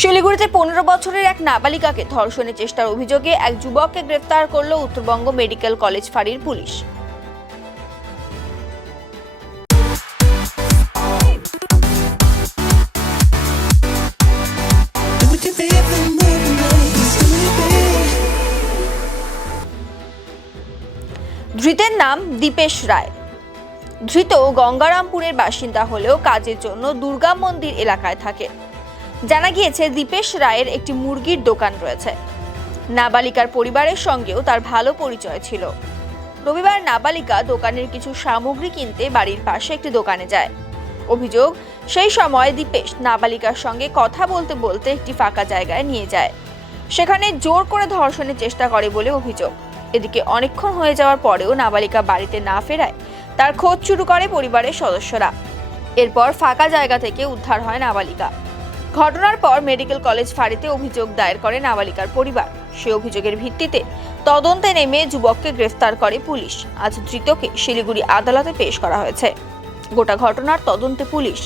শিলিগুড়িতে 15 বছরের এক নাবালিকাকে ধর্ষণের চেষ্টার অভিযোগে এক যুবককে গ্রেফতার করল উত্তরবঙ্গ মেডিকেল কলেজ ফাঁড়ির পুলিশ। ধৃতের নাম দীপেশ রায়। ধৃত গঙ্গারামপুরের বাসিন্দা হলেও কাজের জন্য দুর্গা মন্দির এলাকায় থাকে। জানা গিয়েছে দীপেশ রায়ের একটি মুরগির দোকান রয়েছে। নাবালিকার পরিবারের সঙ্গেও তার ভালো পরিচয় ছিল। রবিবার নাবালিকা দোকানের কিছু সামগ্রী কিনতে বাড়ির পাশে একটি দোকানে যায়। অভিযোগ, সেই সময় দীপেশ নাবালিকার সঙ্গে কথা বলতে বলতে একটি ফাঁকা জায়গায় নিয়ে যায়। সেখানে জোর করে ধর্ষণের চেষ্টা করে বলে অভিযোগ। এদিকে অনেকক্ষণ হয়ে যাওয়ার পরেও নাবালিকা বাড়িতে না ফেরায় তার খোঁজ শুরু করে পরিবারের সদস্যরা। এরপর ফাঁকা জায়গা থেকে উদ্ধার হয় নাবালিকা। ঘটনার পর মেডিকেল কলেজ ফাঁড়িতে অভিযোগ দায়ের করে নাবালিকার পরিবার। সে অভিযোগের ভিত্তিতে তদন্তে নেমে যুবককে গ্রেফতার করে পুলিশ। আজ ধৃতকে শিলিগুড়ি আদালতে পেশ করা হয়েছে। গোটা ঘটনার তদন্তে পুলিশ।